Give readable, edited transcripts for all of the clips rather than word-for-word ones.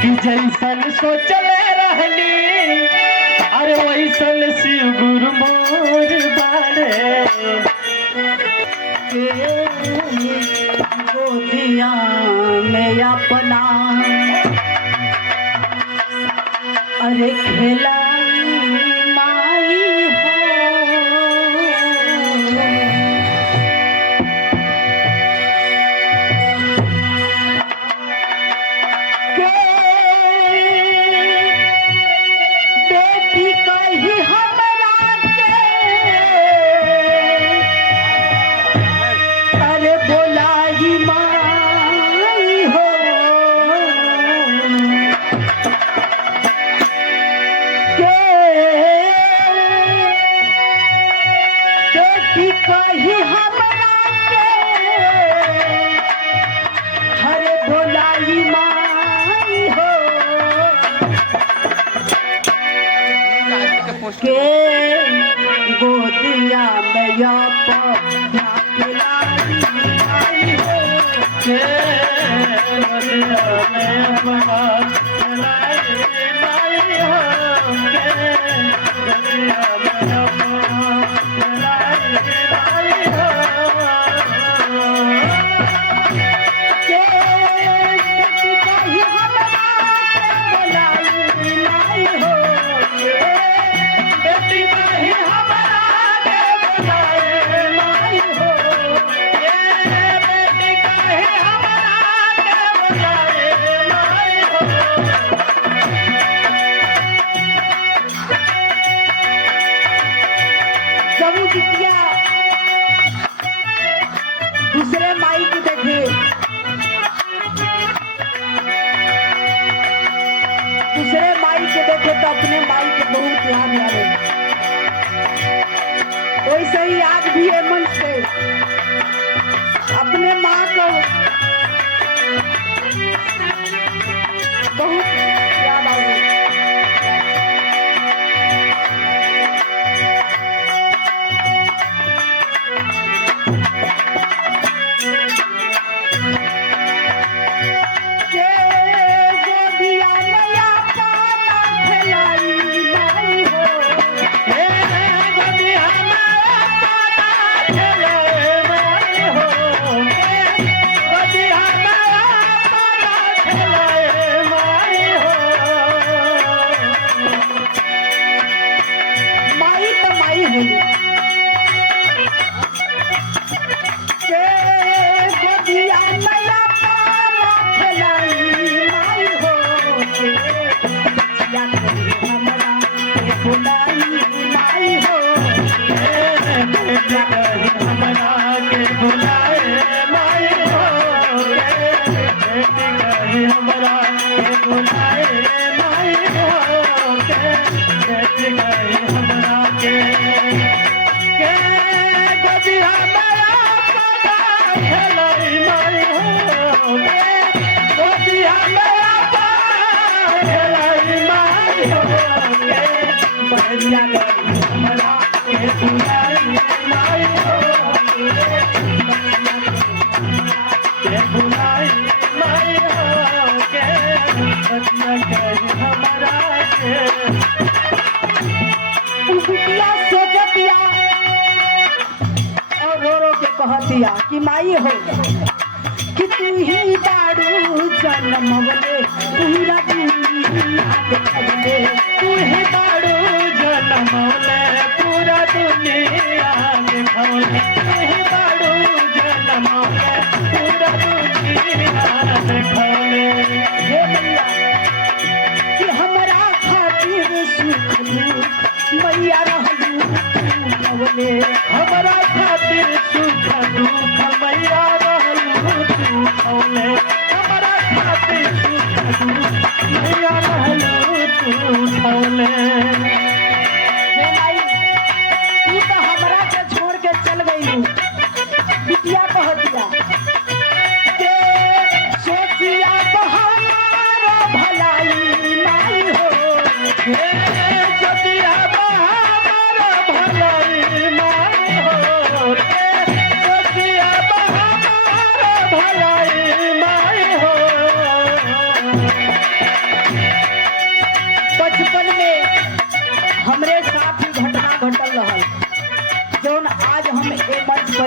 कि जैसन सोचले रहनी अरे वैसन शिव गुरु मोर बारे गोदिया में अपना अरे खेला माई हो बेटी कही हमरा के अरे बोलाई माई हो बेटी कही हमरा के अरे बोलाई माई हो के गोदिया में अपना खिलाई माई हो के गोदिया में अपना खिलाई माई हो के गोदिया में अपना खिलाई माई हो के बेटी कही हमरा के बोलाई माई हो बेटी कही हमरा के बुलाए माई हो ये बेटी कही हमरा के बुलाए माई हो जब बिटिया दूसरे माई को देखे दूसरे माई के देखे तो अपने माई के बहुत याद आवे वैसे ही आज भी है मन से अपने माँ को बहुत याद आवे के गोदिया में अपना खिलाई माई हो हे गोदिया में अपना खिलाए माई हो हे गोदिया में अपना खिलाए माई हो माई तो माई होली के गोदिया में अपना खिलाई माई हो के बचिया करी हमरा के बुलाई माई हो बेटी कही हमरा के बुलाए माई हो बेटी कही हमरा के बुलाए माई हो बेटी कही हमरा के गोदिया मेरा पगा खेलाई माई हो गोदिया मेरा पगा खेलाई माई हो बचिया कही हमरा के बुलाए माई हो के बुलाए माई हो के बचिया कही हमरा के बिटिया सोचतिया और रो रो के कहतिया कि माई हो कि तू ही बारू जन्मवले पूरा दुनिया देखले तू ही बाड़ू जनमौले पूरा दुनिया देखौले तू ही बाड़ू जनमौले पूरा दुनिया देखौले हे मैया कि हमरा खातिर सुख दुख मैया रहलू नवले हमरा खातिर सुख दुख मैया रहलू तू खौले हमरा खातिर सुख दुख मैया रहलू तू खौले हे माई तू तो हमरा के छोड़ के चल गई बिटिया कहतिया के सोचिया तो हमारा भलाई माई हो हे गोदिया में हमरा भलाई माई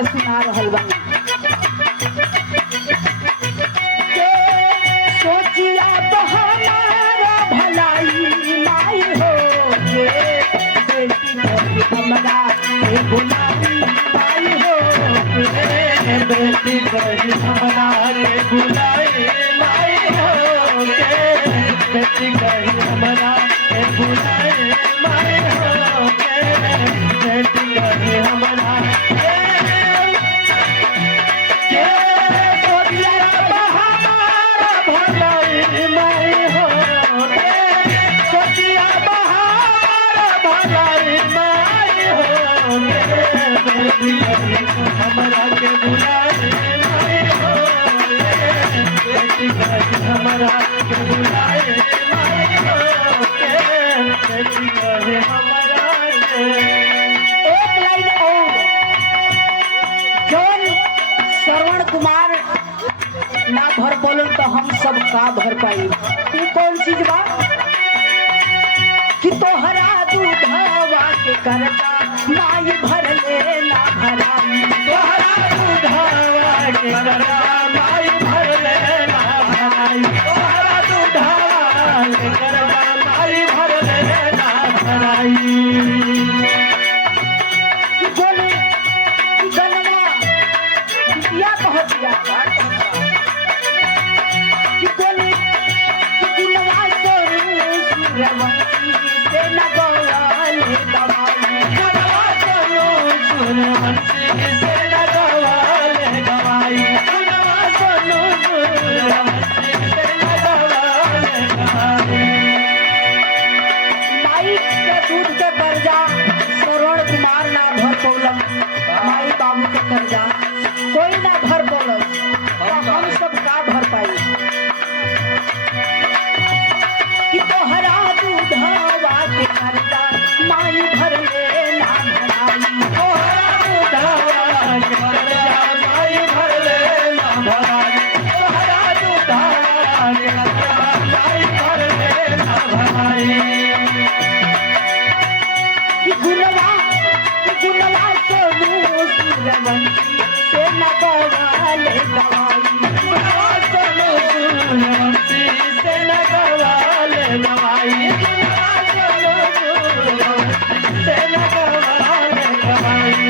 से सुना रहल बानी सोचिया तो हमारा भलाई माई हो के बेटी कही हमरा के बुलाई माई हो के बेटी कही हमरा के बुलाए माई हो के बेटी कही हमरा के बुलाए माई हो के बेटी कही हमरा के सोचिया हमारा भलाई माई हो के सोचिया हमारा भलाई माई हो के बेटी कही हमरा के बुलाए माई हो के बेटी कही हमरा के बुलाए माई हो के बेटी कही हमरा के एक लाइन और जौन श्रवण कुमार ना भर बोलन तो हम सब का भर पाई तू कौन चीज बा कि तोहरा दूधवा के करता माई भर ले ना भराई तोहरा दूधवा के करता माई भर ले ना भराई तोहरा दूधवा के करता माई भर ले ना भराई कि बोले कि गनवा या कहत जा कि बोले कि दिलवा सोनू सूर्यवंशी से न गवाले दवाई गवा सोनू सूर्यवंशी से लगवाले गवाई गवा सोनू सूर्यवंशी से लगवाले गवाई माई के दूध के कर्जा श्रवण कुमार ना भर पौलम माई बाबू के कर्जा कोई ना भर पौलम तो हम सब का भर पाई कि तोहरा दूधवा के कर्जा माई भर ले ना भराई तोहरा दूधवा के करता माई भर ले ना भराई तोहरा दूधवा के करता माई भर ले ना भराई कि गुनवा सोनू सूर्यवंशी से न गवाले दवाई गवा सोनू सूर्यवंशी से लगवाले गवाई गवा सोनू सूर्यवंशी से लगवाले गवाई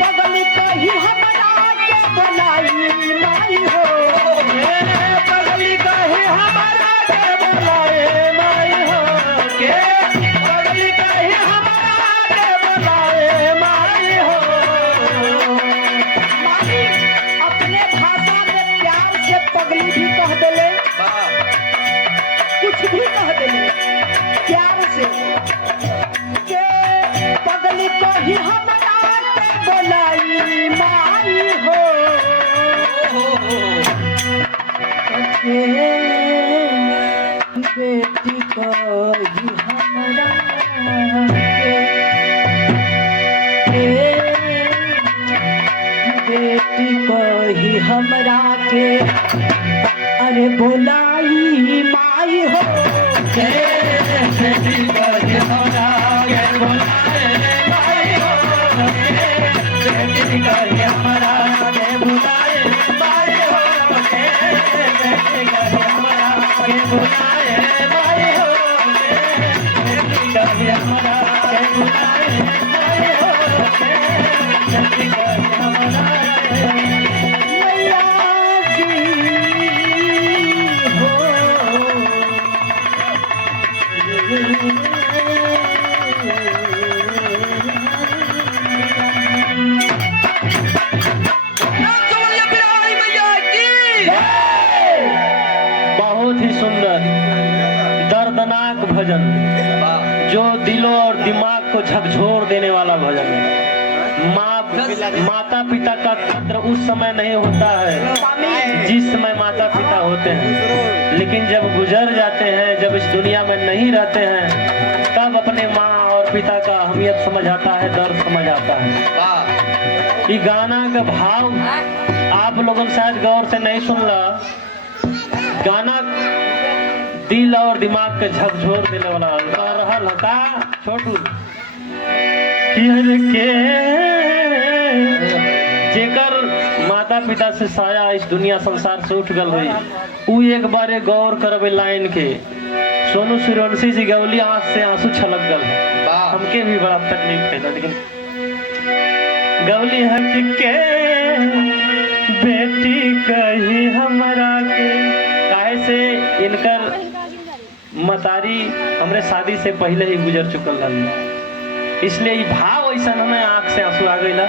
बगल कही हमरा के बनाई माई हो पगली कहे हमारा के बुलाए माई हो के पगली कहे हमारा के बुलाए माई हो माई अपने भाषा में प्यार से पगली भी कह देले कुछ भी कह देले प्यार से के पगली कही हमरा के बोलाई माई हो के बेटी कही हमरा बेटी कही हमरा के अरे बोलाई माई हो के बेटी कहे हमारा के बुलाए माई हो के बेटी कहे हमारा के बुलाए माई हो के बेटी कहे हमारा के बुलाए माई हो के बेटी कहे हमारा के बुलाए माई हो के बेटी कहे हमारा मैया बहुत ही सुंदर दर्दनाक भजन जो दिलों और दिमाग को झकझोर देने वाला भजन है। माँ माता पिता का कद्र उस समय नहीं होता है जिस समय माता पिता होते हैं, लेकिन जब गुजर जाते हैं, जब इस दुनिया में नहीं रहते हैं, तब अपने माँ और पिता का अहमियत समझ आता है, दर्द समझ आता है। ये गाना का भाव आप लोगों शायद गौर से नहीं सुनला। गाना दिल और दिमाग के झकझोर देने वाला रहल का छोटू के जेकर माता पिता से साया इस दुनिया संसार से उठ गल हुई, उ एक बार गौर करबे लाइन के सोनू सूर्यवंशी जी गौली आंख से आंसू छलक गल। हमके भी बड़ा तकलीफ है, लेकिन गौली हक के बेटी कही हमारा के काहे से इनकर मतारी हमरे शादी से पहले ही गुजर चुकल रही, इसलिए ये भाव ऐसा हमें आंख से आंसू आ गईला।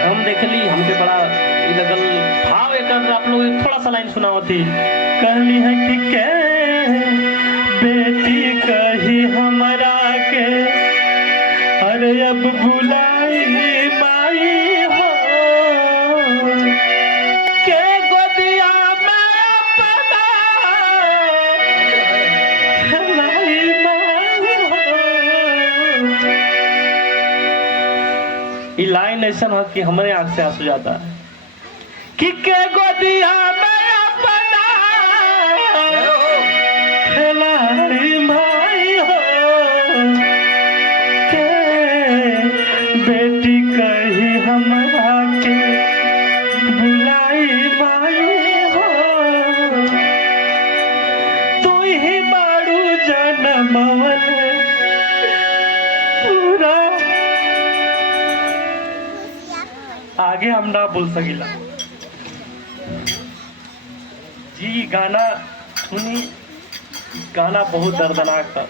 हम देखली हमके बड़ा लगल भाव एक आप लोग थोड़ा सा लाइन सुनाओ थी। कहली है कि के बेटी कही हमारा के अरे अब बुलाई माई हो के गोदिया में पना लाई माई हो। ये लाइन ऐसा है कि हमारे आंख से आंसू जाता है कि के गोदिया में अपना लाई माई हो के बेटी कही हमारा के बुलाई माई हो। तू ही बारू जनमवन पूरा आगे हम ना बोल सकिला जी। गाना सुनी, गाना बहुत दर्दनाक था,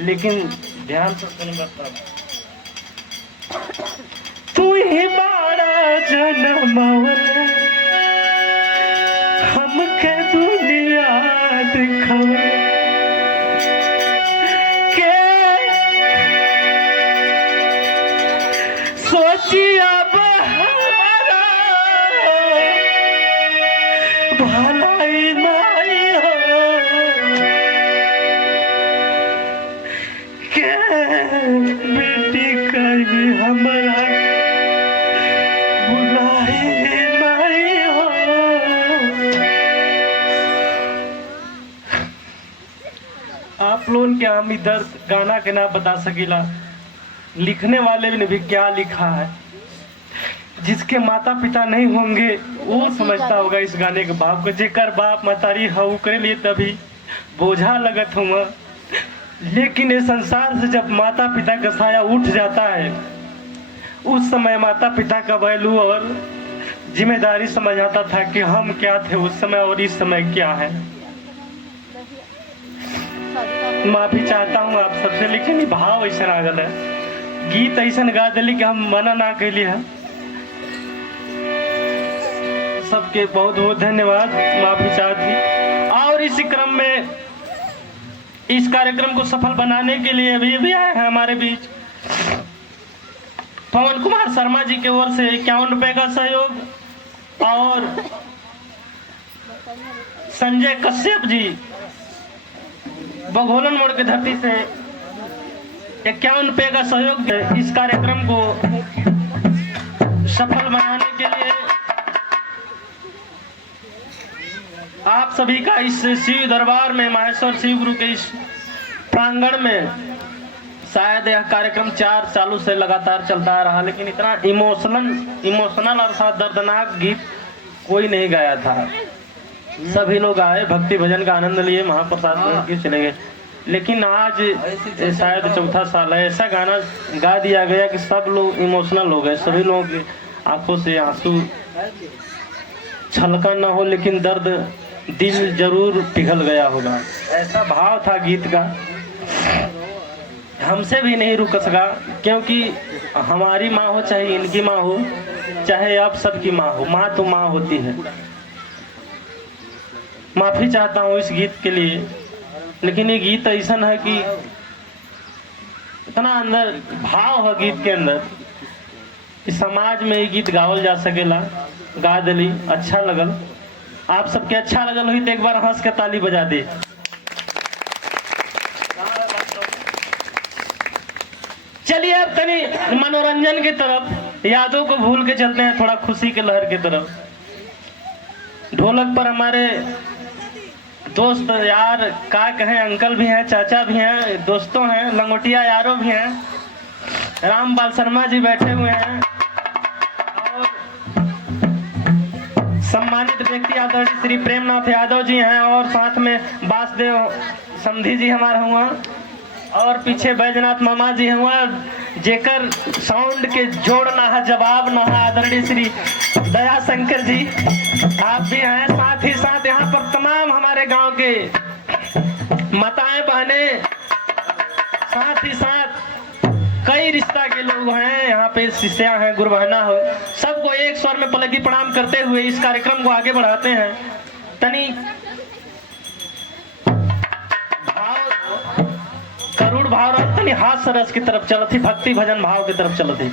लेकिन ध्यान से सुनना तब। तू ही बड़ा जनमवन हमके दुनिया दिखवे के सोचिया भलाई माई हो के बेटी कही हमारा बुलाई माई हो। आप लोगों के हम इधर गाना के ना बता सकीला, लिखने वाले ने भी क्या लिखा है। जिसके माता पिता नहीं होंगे वो समझता होगा इस गाने के बाप को। जेकर बाप मतारी हऊ करे लिए तभी बोझा लगत हुआ, लेकिन इस संसार से जब माता पिता का साया उठ जाता है, उस समय माता पिता का वैल्यू और जिम्मेदारी समझ आता था कि हम क्या थे उस समय और इस समय क्या है। माफी चाहता हूँ आप सबसे, लेकिन भाव ऐसा आ गल है, गीत ऐसा गा दिली कि हम मना ना कैली है। सबके बहुत बहुत धन्यवाद, माफी चाहती। और इसी क्रम में इस कार्यक्रम को सफल बनाने के लिए भी आए हैं हमारे बीच पवन कुमार शर्मा जी की ओर से 51 रुपए का सहयोग और संजय कश्यप जी बघोलन मोड़ की धरती से 51 रुपए का सहयोग इस कार्यक्रम को सफल बनाने के लिए आप सभी का इस शिव दरबार में माहेश्वर शिव गुरु के इस प्रांगण में शायद यह कार्यक्रम 4 सालों से लगातार चलता रहा, लेकिन इतना इमोशनल और साथ दर्दनाक गीत कोई नहीं गाया था। सभी लोग आए, भक्ति भजन का आनंद लिए, महाप्रसाद के चले गए। लेकिन आज शायद चौथा साल है, ऐसा गाना गा दिया गया कि सब लोग इमोशनल हो गए। सभी लोगों की आंखों से आंसू छलका ना हो, लेकिन दर्द दिल जरूर पिघल गया होगा। ऐसा भाव था गीत का, हमसे भी नहीं रुक सका, क्योंकि हमारी माँ हो चाहे इनकी माँ हो चाहे आप सबकी माँ हो, माँ तो माँ होती है। माफी चाहता हूँ इस गीत के लिए, लेकिन ये गीत ऐसा है कि इतना अंदर भाव है गीत के अंदर कि समाज में ये गीत गावल जा सकेला, गा दिली, अच्छा लगल। आप सबके अच्छा लगल हुई तो एक बार हंस के ताली बजा दे। चलिए अब तनी मनोरंजन की तरफ, यादों को भूल के चलते हैं थोड़ा खुशी के लहर की तरफ। ढोलक पर हमारे दोस्त यार का कहें, अंकल भी हैं, चाचा भी हैं, दोस्तों हैं, लंगोटिया यारों भी हैं। रामपाल शर्मा जी बैठे हुए हैं और सम्मानित व्यक्ति आदरणीय श्री प्रेमनाथ यादव जी हैं और साथ में वासुदेव समधी जी हमारे हुआ और पीछे बैजनाथ मामा जी हुआ, जेकर साउंड के जोड़ ना है जवाब ना है आदरणीय श्री दया शंकर जी आप भी हैं। साथ ही साथ यहाँ पर तमाम हमारे गांव के माताएं बहने, साथ ही साथ कई रिश्ता के लोग हैं यहाँ पे, शिष्या हैं, गुरु बहना हो, सबको एक स्वर में पलकी प्रणाम करते हुए इस कार्यक्रम को आगे बढ़ाते हैं। तनी करुण भाव और तनी हास्य रस की तरफ चलत थी, भक्ति भजन भाव की तरफ चलत थी।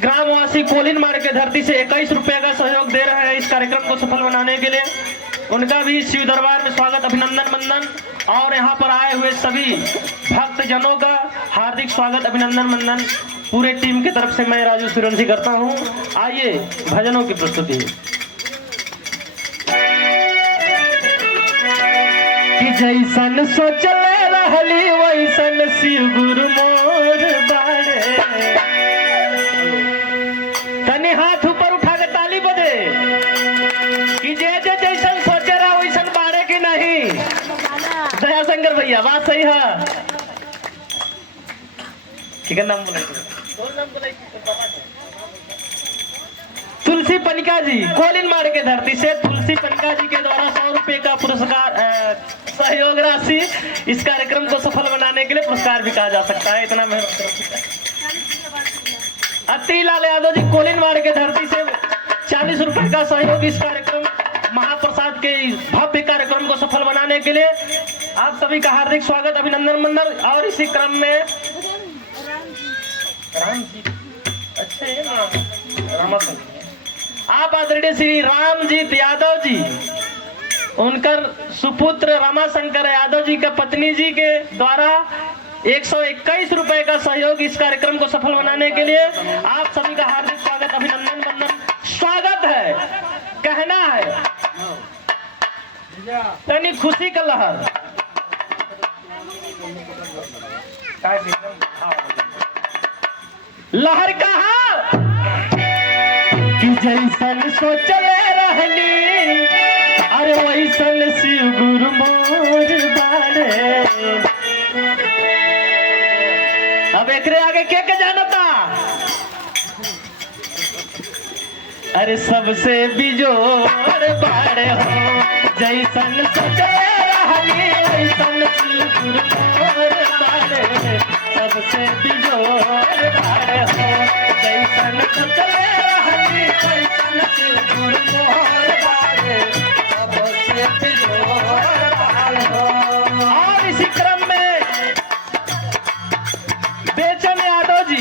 ग्रामवासी कोलिन मार के धरती से 21 रुपए का सहयोग दे रहे हैं इस कार्यक्रम को सफल बनाने के लिए। उनका भी शिव दरबार में स्वागत, अभिनंदन वंदन और यहाँ पर आए हुए सभी भक्त जनों का हार्दिक स्वागत, अभिनंदन वंदन पूरे टीम की तरफ से मैं राजू सूर्यवंशी करता हूँ। आइए भजनों की प्रस्तुति। कि जैसन सोचले रहली वैसन शिव गुरु मोर बाड़े। तनी हाथ ऊपर उठा के ताली बजे कि जे जैसन सोचे रहा वैसन बाड़े की नहीं। दया शंकर भैया बात सही है। ठीक है, नाम बोले तुलसी पनिका जी कोलिन मार के धरती से, तुलसी पनिका जी के द्वारा 100 रुपए का पुरस्कार सहयोग राशि इस कार्यक्रम को सफल बनाने के लिए पुरस्कार भी कहा जा सकता है। इतना मेहनत अति लाल यादव जी कोलिन मार के धरती से 40 रुपए का सहयोग इस कार्यक्रम महाप्रसाद के भव्य कार्यक्रम को सफल बनाने के लिए आप सभी का हार्दिक स्वागत, अभिनंदन मंडल। और इसी क्रम में राम जी, अच्छा है ना, आप आदरणीय श्री रामजीत यादव जी, उनकर सुपुत्र रामाशंकर यादव जी का पत्नी जी के द्वारा 121 रुपए का सहयोग इस कार्यक्रम को सफल बनाने के लिए आप सभी का हार्दिक स्वागत, अभिनंदन वंदन। स्वागत है, कहना है तनी खुशी का लहर। लहर कहा कि जैसन सोचले रहली अरे वैसन शिव गुरु मोर बाड़े। अब एकरे आगे के जानता, अरे सबसे बिजोड़ बाड़े हो। जैसन सोचले रहली वैसन शिव गुरु मोर बाड़े, सबसे बिजोड़ बाड़े हो। जैसन सोचले रहली वैसन शिव गुरु मोर बाड़े, सबसे बिजोड़ बाड़े हो। और इसी क्रम में बेचन यादव जी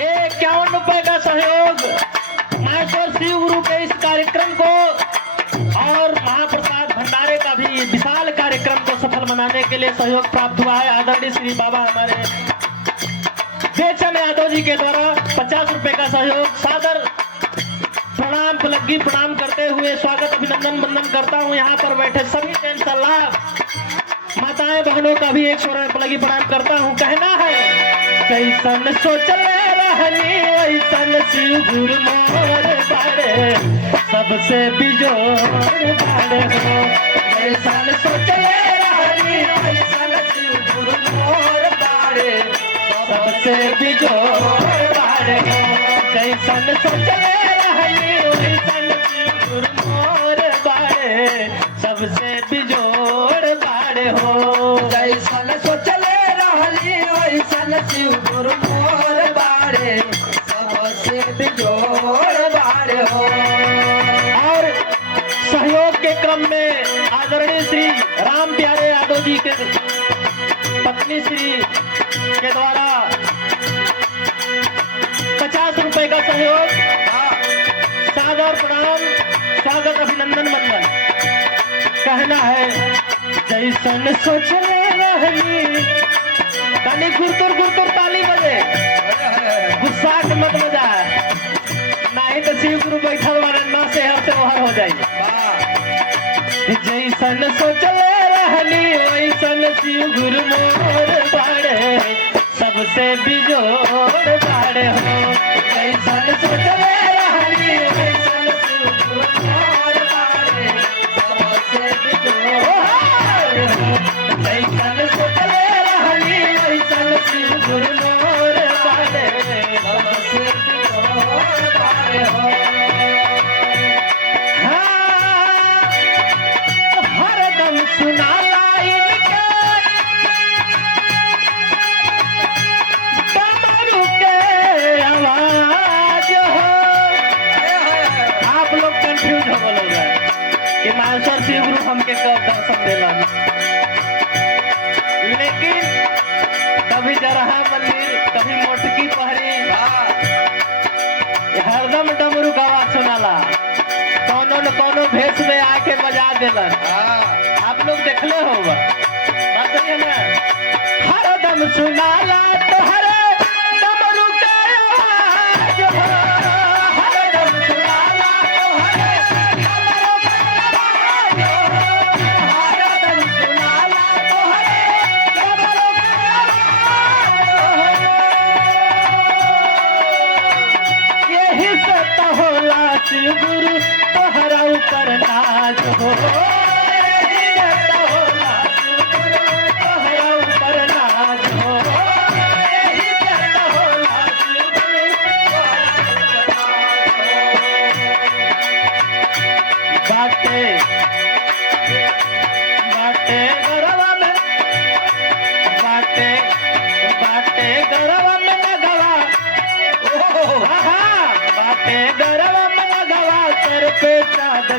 51 रुपए का सहयोग माहेश्वर शिव गुरु के इस कार्यक्रम को और महाप्रसाद भंडारे का भी विशाल कार्यक्रम को सफल बनाने के लिए सहयोग प्राप्त हुआ है। आदरणीय श्री बाबा हमारे बेचन यादव जी के द्वारा 50 रुपए का सहयोग, सादर प्रणाम पलगी प्रणाम करते हुए स्वागत, अभिनंदन वंदन करता हूँ। यहाँ पर बैठे सभी माताएं बहनों का भी एक स्वर में पलगी प्रणाम करता हूँ। कहना है जैसन सोचले रहली वैसन शिव गुरु मोर बाड़े, सबसे बिजोड़ बाड़े हो। जैसन सोचले रहली वैसन शिव गुरु मोर बाड़े, सबसे बिजोड़ बाड़े हो। जैसन सोचले रहली वैसन शिव गुरु मोर बाड़े, सबसे बिजोड़ बाड़े हो। जैसन सोचले रहली वैसन शिव गुरु मोर बाड़े, सबसे बिजोड़ बाड़े हो। और सहयोग के क्रम में आदरणीय श्री राम जी के पत्नी श्री के द्वारा 50 रुपए का सहयोग, सादर प्रणाम, स्वागत, अभिनंदन मंडल। कहना है जैसन सोचले रहनी, तनी गुरतुर गुरतुर ताली बजे, गुस्सा के मत बजा, नहीं तो शिव गुरु बैठल वाले ना से हर से बाहर हो जाए। जैसन सोचले रहनी वैसन शिव गुरु मोर बाड़े, सबसे बिजोड़ बाड़े हो। जैसन सोचले रहनी वैसन शिव गुरु मोर बाड़े, सबसे बिजोड़ बाड़े हो। जैसन सोचले रहनी वैसन शिव गुरु मोर बाड़े, सबसे बिजोड़ बाड़े हो। सुनाला इनके डमरू के आवाज हो। आप लोग कंफ्यूज हो बोलोगे कि मानसर शिव गुरु हमके कब दर्शन देला, लेकिन कभी जरहा मंदिर, कभी मोटकी पहरी, हरदम डमरू का आवाज सुनाला, कौनो न कौनो भेष में आके बजा देलन। आप लोग देखले होगा, बात सही है ना? हरदम सुनाला तोहरे डमरू के आवाज हो, हरदम सुनाला तोहरे डमरू के आवाज हो, हरदम सुनाला तोहरे डमरू के आवाज हो। यही सत होला शिव गुरु तोहरा ऊपर नाज हो।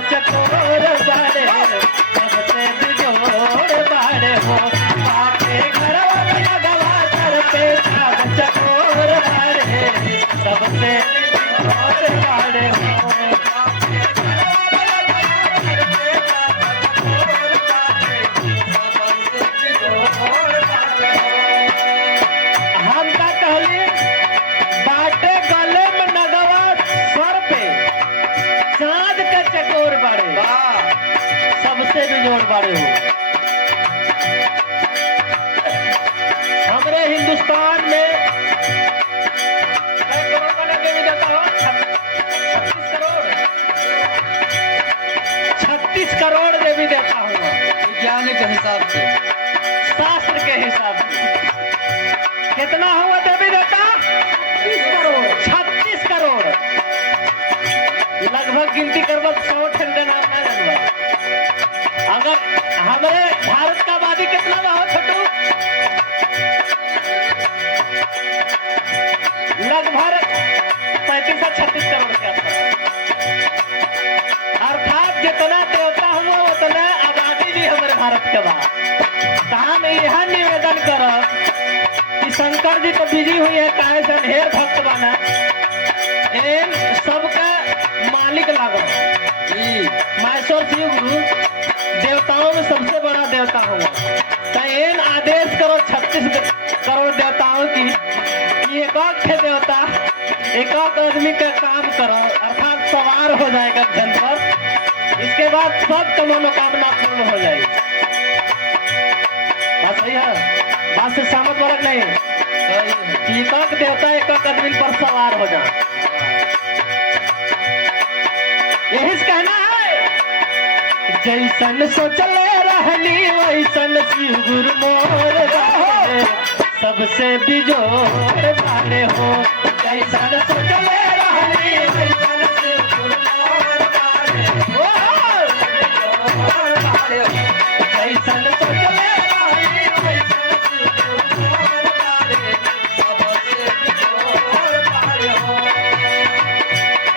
चकोर बाड़े, सबसे बिजोड़ बाड़े हो। बाटे घरवा में लगवा सर पे चाँद चकोर बाड़े, सबसे बिजोड़ बाड़े हो। हम का कहली बाटे गले में नगवा सर पे चाँद के चकोर बाड़े, सबसे बिजोड़ बाड़े हो। हमरे हिंदुस्तान में कई करोड़ का देवी देता हो, 36 करोड़, 36 करोड़ देवी देता हूँ विज्ञान के हिसाब से, शास्त्र के हिसाब से। कितना हुआ देवी देवता? 36 करोड़। लगभग गिनती करबो 100 ठंडे नाम ना जानबा। अगर हमारे भारत का आबादी कितना बा हो छोटू? लगभग 35 से 36 करोड़ के आसपास। अर्थात जितना देवता हुआ उतना आबादी भी हमारे भारत के बा। तो हम यह निवेदन करब कि शंकर जी तो बिजी हुई है, काहे से ढेर भक्त बना, इन सबका मालिक लागो। माहेश्वर शिव गुरु देवताओं में सबसे बड़ा देवता हुआ, तो इन आदेश करो 36 करोड़ देवताओं की, एक देवता एक आदमी का काम करो, अर्थात सवार हो जाएगा जन पर। इसके बाद सबका मनोकामना पूर्ण हो जाएगी। बात सही है? बात से सहमत वर्ग नहीं? एक देवता एक आदमी पर सवार हो जाए, यही कहना है। जैसन सोचले रहनी वैसन शिव गुरु मोर बाड़े, सबसे बिजोड़ बाड़े हो। जैसन सोचले रहनी वैसन शिव गुरु मोर बाड़े, बिजोड़ बाड़े हो। जैसन सोचले रहनी वैसन शिव गुरु मोर बाड़े, सबसे बिजोड़ बाड़े हो।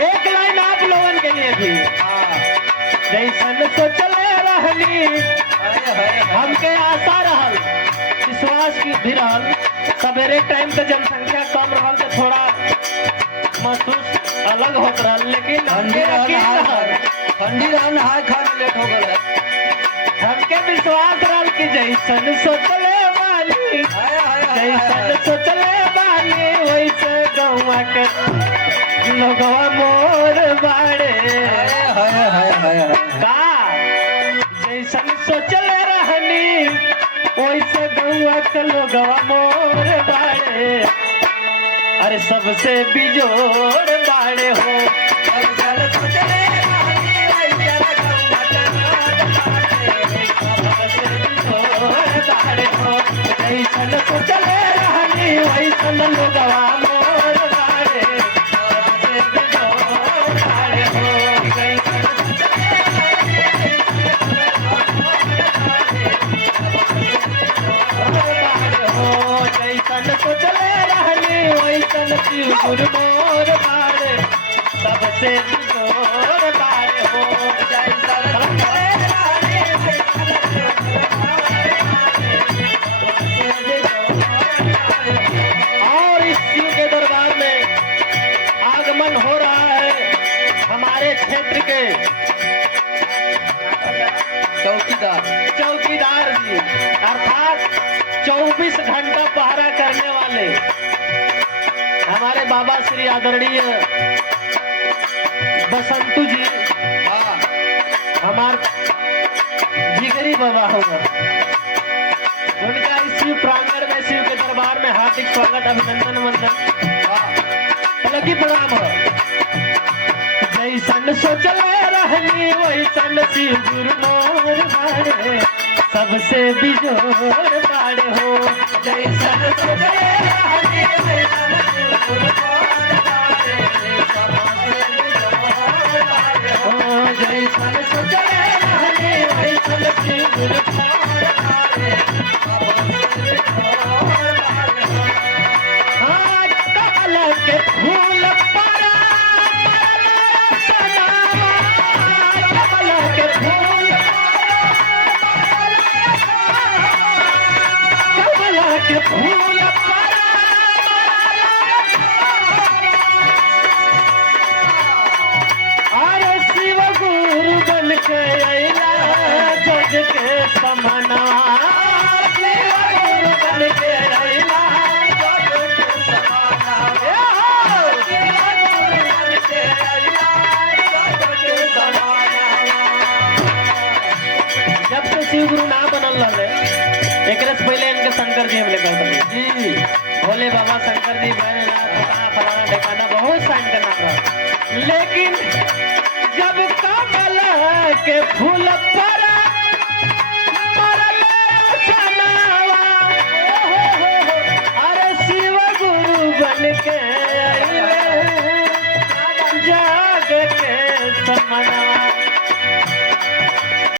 एक लाइन आप लोगन के लिए भी, जैसन सोचले रहनी हमके आशा विश्वास की भी रहल सवेरे टाइम पे जनसंख्या कम रहल तो थोड़ा महसूस अलग होत रहल, लेकिन ठंडी ठंडी नहाए खाने लेट हो गए। हमके विश्वास रहल कि जैसन सोचले वाली जैसन सोचले वाली वैसे गौवा के लोगवा मोर बाड़े का जैसन सोचले रहनी वैसे गौवा के लोगवा मोर बाड़े। अरे सबसे बिजोड़ बाड़े हो ऐसन सोचले रहनी वैसन लोगवा मोर बाड़े। सबसे बिजोड़ बाड़े हो जैसन सोचले रहनी वैसन शिव गुरु मोर बाड़े। सबसे बिजोड़ बाड़े हो और इस शिव के दरबार में आगमन हो रहा है हमारे क्षेत्र के चौकीदार जी, अर्थात 24 घंटा पहरा करने वाले हमारे बाबा श्री आदरणीय बसंतु जी, हमारे जिगरी बाबा होगा, उनका इस शिव प्रांगण में शिव के दरबार में हार्दिक स्वागत अभिनंदन वंदन लगी प्रणाम हो। जैसन सोचले रहनी वैसन शिव गुरु मोर बाड़े। सबसे बिजोड़ बाड़े हो जैसन सोचले रहनी वैसन शिव गुरु मोर बाड़े। हो जैसन सोचले रहनी वैसन शिव गुरु मोर बाड़े। हाँ कमल के फूल परा कमल के फूल कमल के फूल अरे शिव गुरु बन के अइला जग के समना। शिव गुरु बन के अइला जग के समना। शिव गुरु बन के अइला जग के समना। जब से शिव गुरु ना बनल रहे एक पहले इनके शंकर जी हमने कहते जी भोले बाबा शंकर जी फलाना फलाना ठिकाना बहुत सा इनका नाम रहा, लेकिन जब कमल के फूल पर अरे शिव गुरु बन के जाग के समना।